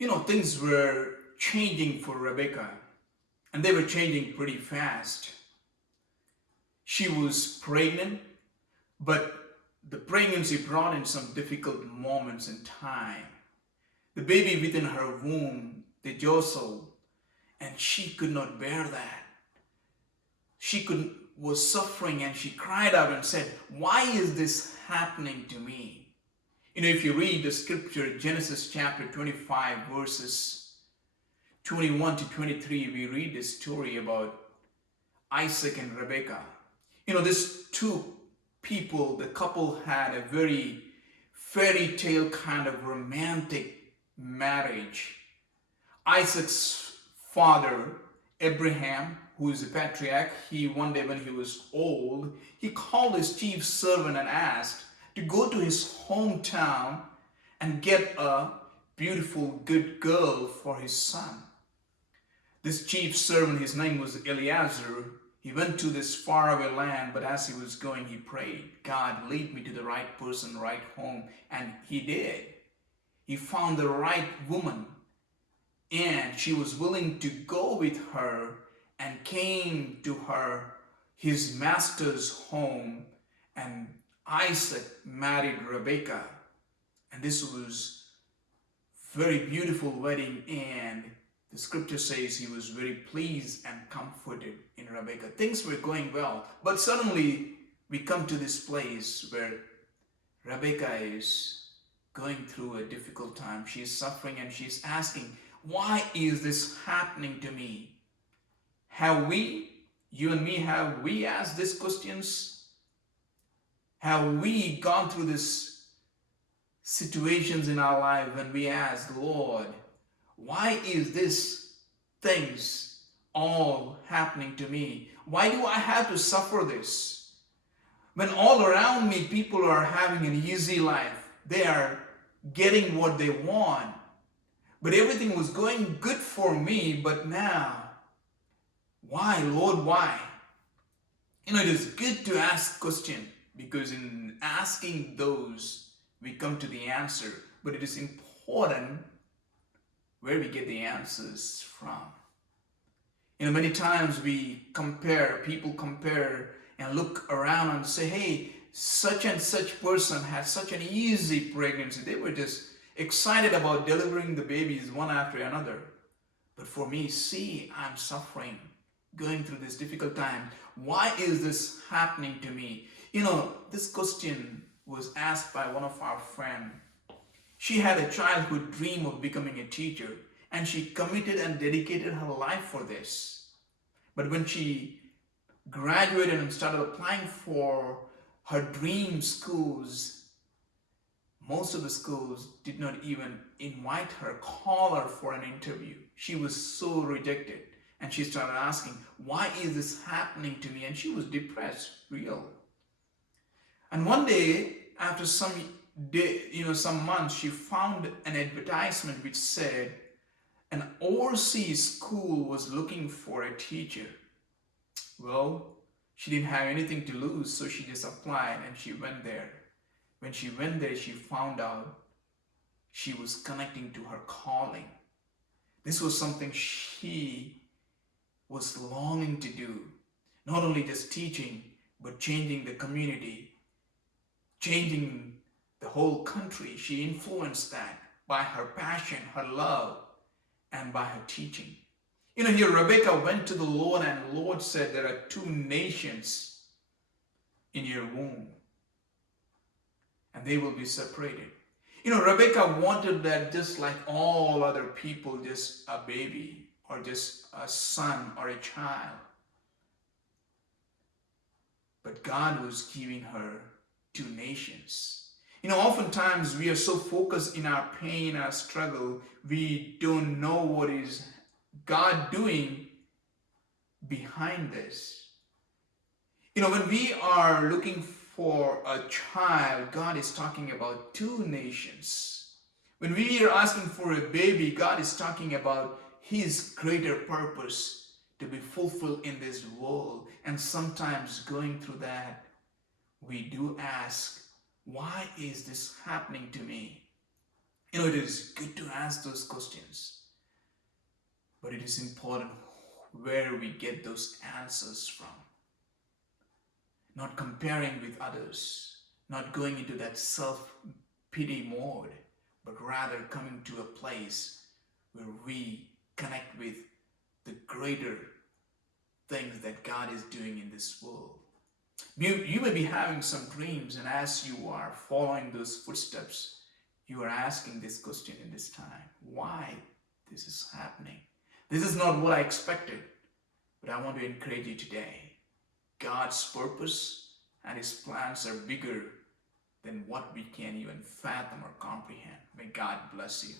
Things were changing for Rebecca, and they were changing pretty fast. She was pregnant, but the pregnancy brought in some difficult moments in time. The baby within her womb, they jostled, and she could not bear that. She could was suffering and she cried out and said, "Why is this happening to me?" If you read the scripture, Genesis chapter 25, verses 21 to 23, we read this story about Isaac and Rebekah. These two people, the couple had a very fairy tale kind of romantic marriage. Isaac's father, Abraham, who is a patriarch, he one day when he was old, he called his chief servant and asked to go to his hometown and get a beautiful, good girl for his son. This chief servant, his name was Eliezer. He went to this faraway land, but as he was going, he prayed, "God, lead me to the right person, right home." And he did. He found the right woman, and she was willing to go with her and came to his master's home, and Isaac married Rebekah. And this was very beautiful wedding, and the scripture says he was very pleased and comforted in Rebekah. Things were going well, but suddenly we come to this place where Rebekah is going through a difficult time. She's suffering and she's asking, "Why is this happening to me?" You and me, have we asked these questions? Have we gone through these situations in our life when we ask, "Lord, why is this things all happening to me? Why do I have to suffer this? When all around me people are having an easy life, they are getting what they want, but everything was going good for me, but now, why, Lord, why?" It is good to ask question, because in asking those, we come to the answer, but it is important where we get the answers from. Many times people compare and look around and say, "Hey, such and such person had such an easy pregnancy. They were just excited about delivering the babies one after another. But for me, see, I'm suffering, going through this difficult time. Why is this happening to me?" This question was asked by one of our friends. She had a childhood dream of becoming a teacher, and she committed and dedicated her life for this. But when she graduated and started applying for her dream schools, most of the schools did not even invite her, call her for an interview. She was so rejected, and she started asking, "Why is this happening to me?" And she was depressed, real. And one day, after some months, she found an advertisement which said an overseas school was looking for a teacher. Well, she didn't have anything to lose, so she just applied and she went there. When she went there, she found out she was connecting to her calling. This was something she was longing to do. Not only just teaching, but changing the community, changing the whole country. She influenced that by her passion, her love, and by her teaching. Here Rebecca went to the Lord, and the Lord said, "There are two nations in your womb, and they will be separated." Rebecca wanted that just like all other people, just a baby or just a son or a child. But God was giving her two nations. Oftentimes we are so focused in our pain, our struggle, we don't know what is God doing behind this. When we are looking for a child, God is talking about two nations. When we are asking for a baby, God is talking about His greater purpose to be fulfilled in this world. And sometimes going through that, we do ask, "Why is this happening to me?" It is good to ask those questions, but it is important where we get those answers from. Not comparing with others, not going into that self pity mode, but rather coming to a place where we connect with the greater things that God is doing in this world. You may be having some dreams, and as you are following those footsteps, you are asking this question in this time: why this is happening? This is not what I expected, but I want to encourage you today. God's purpose and His plans are bigger than what we can even fathom or comprehend. May God bless you.